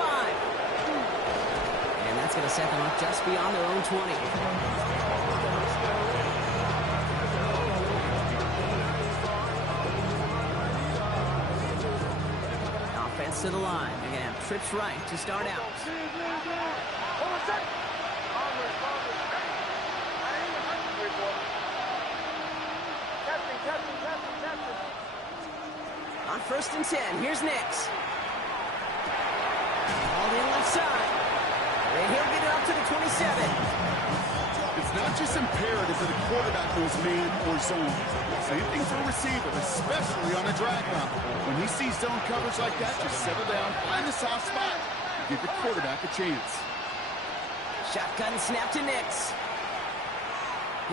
And that's going to set them up just beyond their own 20. Offense to the line. They're going to have trips right to start out. On 1st and 10, here's Nix. All in left side. And he'll get it up to the 27. It's not just imperative that a quarterback knows man or zone. Same thing for a receiver, especially on a drag route. When he sees zone coverage like that, just settle down, find the soft spot, and give your quarterback a chance. Shotgun snap to Nix.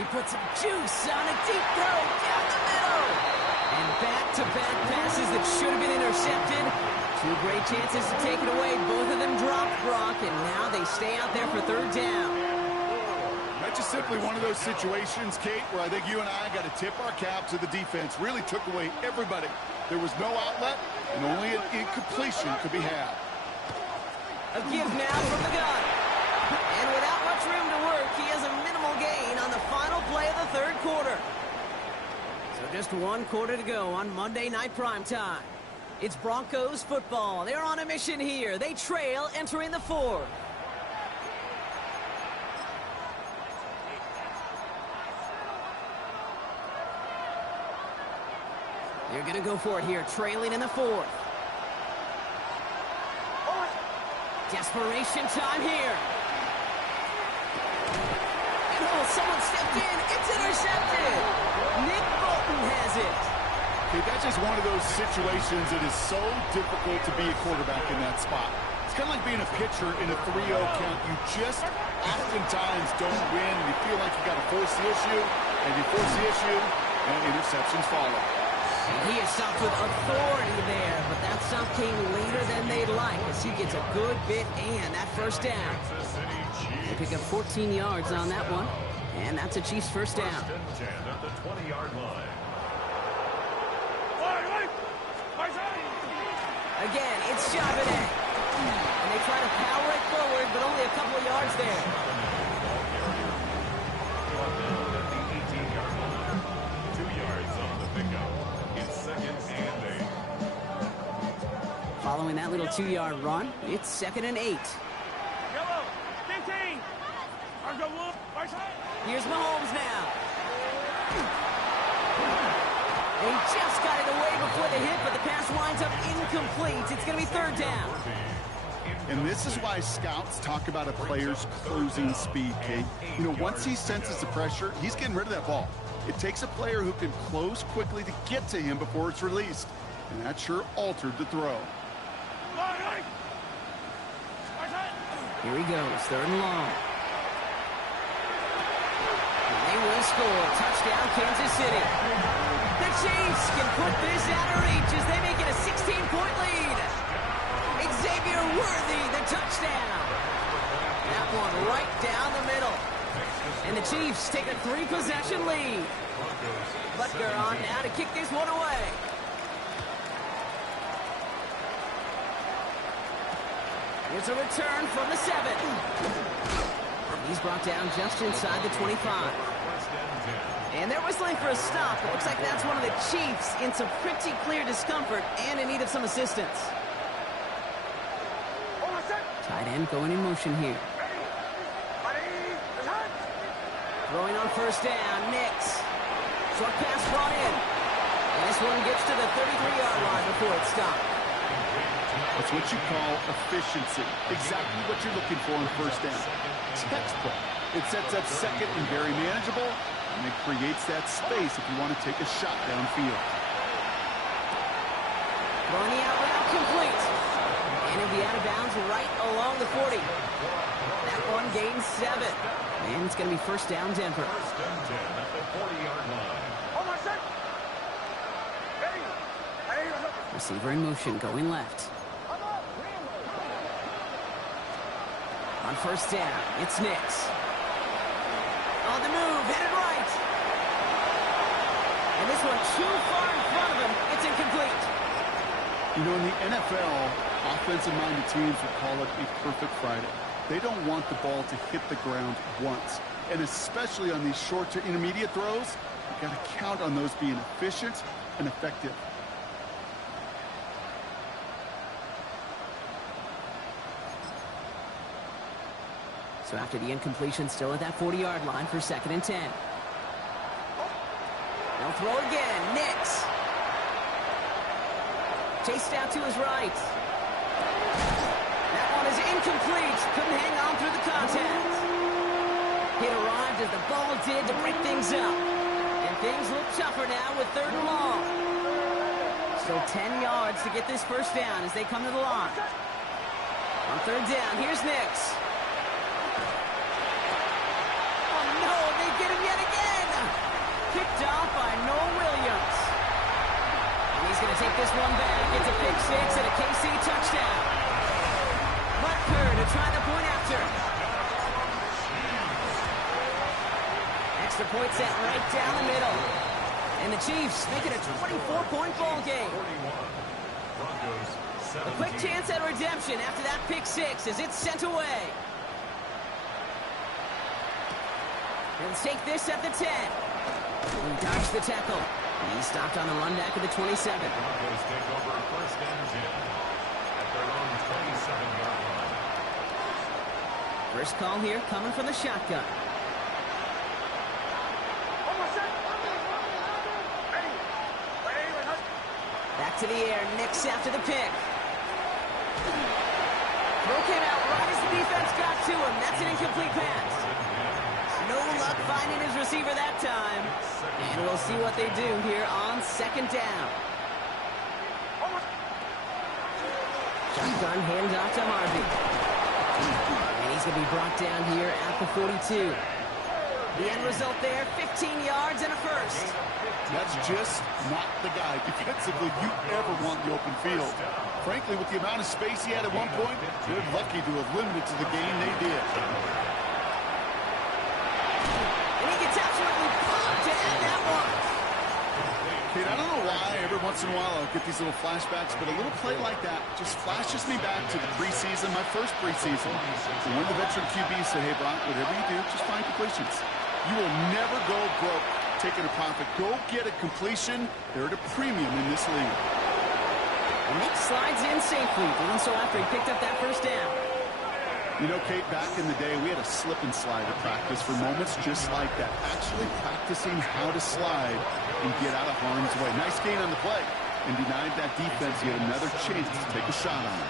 He puts some juice on a deep throw down the middle. And back-to-back passes that should have been intercepted. Two great chances to take it away. Both of them dropped, Brock, and now they stay out there for third down. That's just simply one of those situations, Kate, where I think you and I got to tip our cap to the defense. Really took away everybody. There was no outlet, and only an incompletion could be had. A give now from the gun. And without much room to work, he has a minimal gain on the final play of the third quarter. So just one quarter to go on Monday Night Primetime. It's Broncos football. They're on a mission here. They trail entering the fourth. They're going to go for it here, trailing in the fourth. Desperation time here. And oh, someone stepped in. It's intercepted. Nick Bolton has it. Okay, that's just one of those situations that is so difficult to be a quarterback in that spot. It's kind of like being a pitcher in a 3-0 count. You just oftentimes don't win, and you feel like you got to force the issue, and you force the issue, and interceptions follow. And he is stopped with authority there, but that stop came later than they'd like as he gets a good bit and that first down. They pick up 14 yards on that one, and that's a Chiefs first down. At the 20-yard line. Again, it's Charbonnet. And they try to power it forward, but only a couple of yards there. At the 18-yard line. 2 yards on the pickup. It's 2nd and 8. Following that little 2-yard run, it's 2nd and 8. Yellow, 15. Here's Mahomes now. He just got it away before the hit, but the pass winds up incomplete. It's going to be third down. And this is why scouts talk about a player's closing speed, Kate. You know, once he senses the pressure, he's getting rid of that ball. It takes a player who can close quickly to get to him before it's released. And that sure altered the throw. Here he goes, third and long. And they They will score. Touchdown, Kansas City. The Chiefs can put this out of reach as they make it a 16-point lead. Xavier Worthy, the touchdown. That one right down the middle. And the Chiefs take a 3-possession lead. Butker on now to kick this one away. Here's a return from the 7. He's brought down just inside the 25. And they're whistling for a stop. It looks like that's one of the Chiefs in some pretty clear discomfort and in need of some assistance. Tight end going in motion here. Throwing on first down, Nix. Short pass brought in. And this one gets to the 33-yard line before it's stopped. That's what you call efficiency. Exactly what you're looking for on first down. Textbook. It sets up second and very manageable, and it creates that space if you want to take a shot downfield. Throwing the out route complete. And it'll be out of bounds right along the 40. That one gains 7. And it's going to be first down Denver. First and 10 at the 40-yard line. Receiver in motion, going left. On first down, it's Nix. On the move, headed right. And this one too far in front of him. It's incomplete. You know, in the NFL, offensive-minded teams would call it a perfect Friday. They don't want the ball to hit the ground once. And especially on these short to intermediate throws, you've got to count on those being efficient and effective. So after the incompletion, still at that 40-yard line for second and 10. They'll throw again. Nix. Chased out to his right. That one is incomplete. Couldn't hang on through the contact. It arrived as the ball did to break things up. And things look tougher now with third and long. Still 10 yards to get this first down as they come to the line. On third down, here's Nix. Get him yet again. Picked off by Noah Williams. And he's going to take this one back. It's a pick 6 and a KC touchdown. Butker to try the point after. Extra point set right down the middle. And the Chiefs make it a 24-point ball game. A quick chance at redemption after that pick 6 as it's sent away. Let's take this at the 10. He dodged the tackle. He's stopped on the run back at the 27. Broncos take over first and 10 at their own 27-yard line. First call here coming from the shotgun. Back to the air. Nix after the pick. Throw came out right as the defense got to him. That's an incomplete pass. No luck finding his receiver that time. And we'll see what they do here on second down. Shotgun handoff to Harvey. And he's going to be brought down here at the 42. The end result there, 15 yards and a first. That's just not the guy defensively you ever want in the open field. Frankly, with the amount of space he had at one point, they're lucky to have limited to the game they did. Absolutely pumped to end that one. Kate, I don't know why every once in a while I'll get these little flashbacks, but a little play like that just flashes me back to the preseason, my first preseason. And one of the veteran QBs said, hey, Brock, whatever you do, just find completions. You will never go broke taking a profit. Go get a completion. They're at a premium in this league. And Nick slides in safely, doing so after he picked up that first down. You know, Kate, back in the day, we had a slip and slide at practice for moments just like that. Actually practicing how to slide and get out of harm's way. Nice gain on the play. And denied that defense yet another chance to take a shot on it.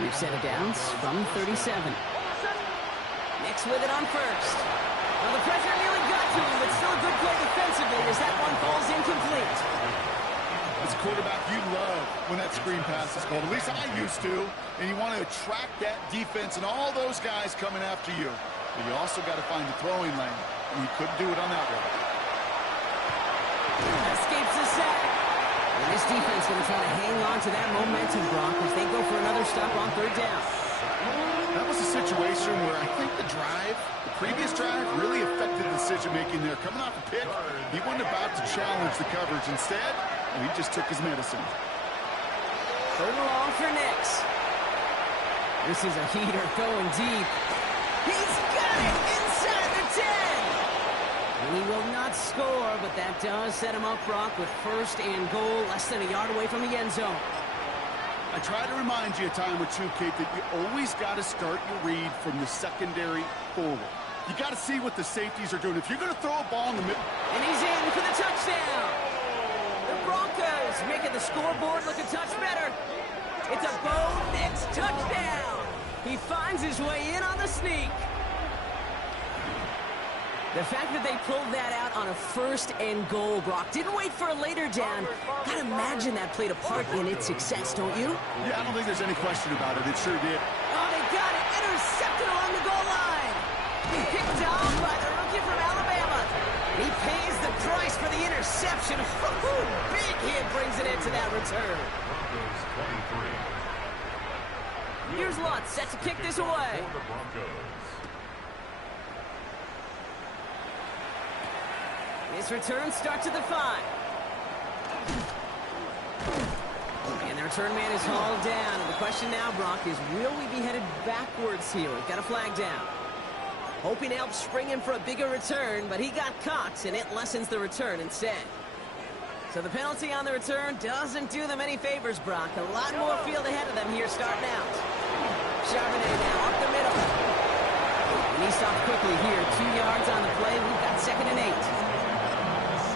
We've set it down from 37. Nix with it on first. Well, the pressure nearly got to him, but still a good play defensively as that one falls incomplete. As a quarterback, you love when that screen pass is called. At least I used to. And you want to attract that defense and all those guys coming after you. But you also got to find the throwing lane. He couldn't do it on that one. Escapes the sack. And this defense going to try to hang on to that momentum, Brock, as they go for another stop on third down. That was a situation where I think the previous drive, really affected the decision-making there. Coming off a pick, he wasn't about to challenge the coverage. Instead, he just took his medicine. Third and long for Nix. This is a heater going deep. He's got it inside the 10. And he will not score, but that does set him up, Brock, with first and goal, less than a yard away from the end zone. I try to remind you a time or two, Kate, that you always got to start your read from the secondary forward. You got to see what the safeties are doing. If you're going to throw a ball in the middle... And he's in for the touchdown. The Broncos making the scoreboard look a touch better. It's a Bo Nix touchdown. He finds his way in on the sneak. The fact that they pulled that out on a first and goal, Brock, didn't wait for a later down. Gotta imagine that played a part in its success, don't you? Yeah, I don't think there's any question about it. It sure did. Oh, they got it. Intercepted along the goal line. Picked off by the rookie from Alabama. He pays the price for the interception. Big hit brings it into that return. Here's Lutz set to kick this away. His return starts at the 5. And the return man is hauled down. And the question now, Brock, is will we be headed backwards here? We've got a flag down. Hoping to help spring him for a bigger return, but he got caught, and it lessens the return instead. So the penalty on the return doesn't do them any favors, Brock. A lot more field ahead of them here starting out. Charbonnet now up the middle. And he stopped quickly here. 2 yards on the play. We've got 2nd and 8.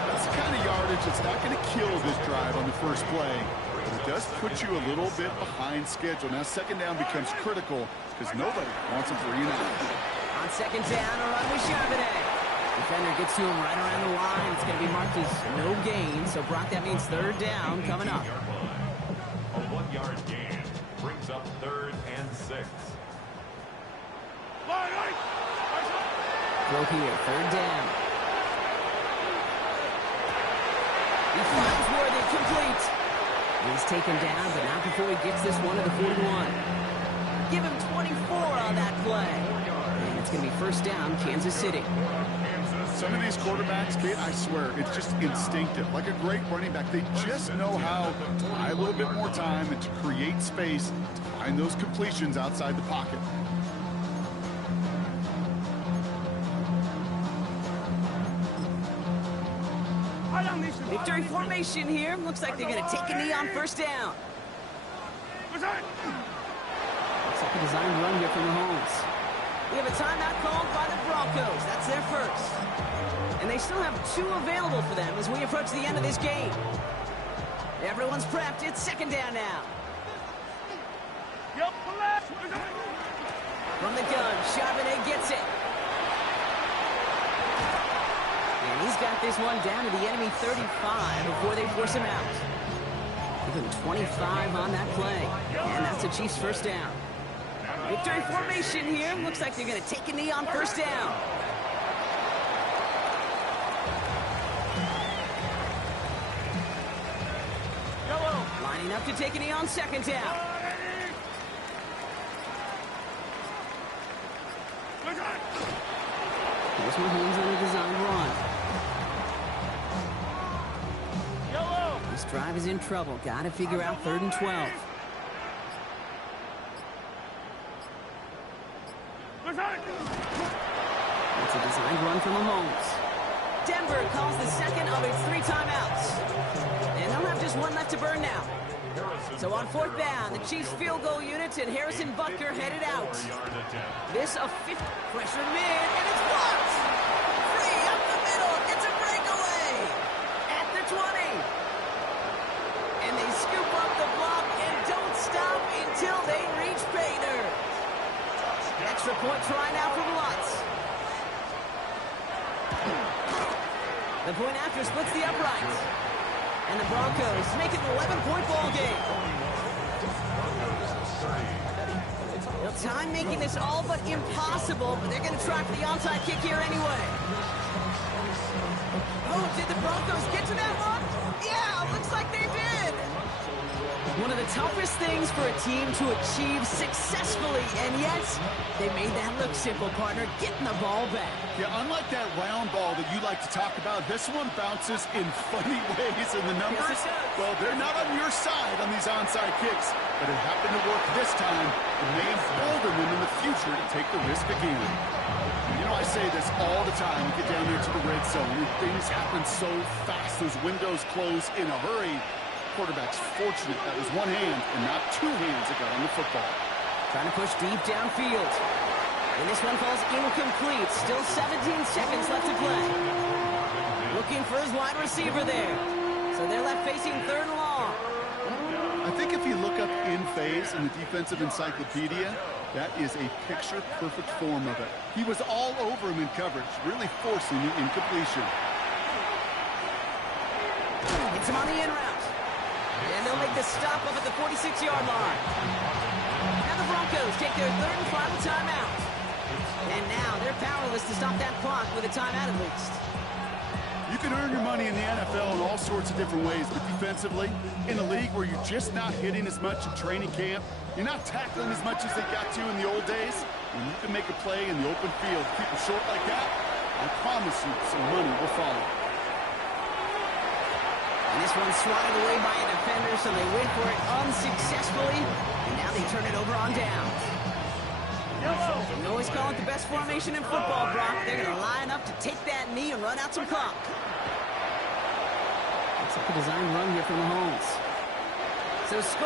That's the kind of yardage that's not going to kill this drive on the first play. But it does put you a little bit behind schedule. Now 2nd down becomes critical because nobody wants him for On 2nd down, a run with Charbonnet. Defender gets to him right around the line. It's going to be marked as no gain. So, Brock, that means 3rd down coming up. A 1-yard gain brings up 3rd and 6. Throw here, 3rd down. He finds Worthy complete. He's taken down, but not before he gets this one to the 41. Give him 24 on that play. And it's going to be 1st down, Kansas City. Some of these quarterbacks, Kate, I swear, it's just instinctive. Like a great running back, they just know how to buy a little bit more time and to create space to find those completions outside the pocket. Victory formation here. Looks like they're going to take a knee on 1st down. Looks like a designed run here from Mahomes. We have a timeout called by the Broncos. That's their first. And they still have 2 available for them as we approach the end of this game. Everyone's prepped. It's 2nd down now. From the gun, Charbonnet gets it. And he's got this one down to the enemy 35 before they force him out. Give him 25 on that play. And that's the Chiefs' 1st down. Victory formation here. Looks like they're going to take a knee on 1st down. Lining up to take a knee on 2nd down. Here's Mahomes on a design run. This drive is in trouble. Got to figure out 3rd and 12. It's a designed run from Mahomes. Denver calls the 2nd of its 3 timeouts. And they'll have just 1 left to burn now. So on 4th down, the Chiefs field goal units and Harrison Butker headed out. This a 50 pressure mid, and it's blocked. Free up the middle. It's a breakaway at the 20. And they scoop up the block and don't stop until they reach Painter. Extra point try now from Lutz. The point after splits the uprights. And the Broncos make it an 11-point ball game. Well, time making this all but impossible, but they're going to try for the onside kick here anyway. Oh, did the Broncos get to that one? Yeah, looks like they did. One of the toughest things for a team to achieve successfully, and yet they made that look simple, partner, getting the ball back. Yeah, unlike that round ball that you like to talk about, this one bounces in funny ways, and the numbers, well, they're not on your side on these onside kicks, but it happened to work this time, and may embolden them in the future to take the risk again. You know, I say this all the time. We get down there to the red zone, and things happen so fast. Those windows close in a hurry. Quarterback's fortunate that was one hand and not two hands that got on the football. Trying to push deep downfield. And this one falls incomplete. Still 17 seconds left to play. Looking for his wide receiver there. So they're left facing third and long. I think if you look up in phase in the defensive encyclopedia, that is a picture-perfect form of it. He was all over him in coverage, really forcing the incompletion. It's him on the in route. And they'll make the stop up at the 46-yard line. Now the Broncos take their third and final timeout. And now they're powerless to stop that clock with a timeout at least. You can earn your money in the NFL in all sorts of different ways, but defensively, in a league where you're just not hitting as much in training camp, you're not tackling as much as they got to in the old days, when you can make a play in the open field, keep it short like that, I promise you some money will follow. And this one's swatted away by a defender, so they wait for it unsuccessfully. And now they turn it over on downs. You always call it the best formation in football, Brock. They're going to line up to take that knee and run out some clock. Looks like a design run here from Mahomes. So score.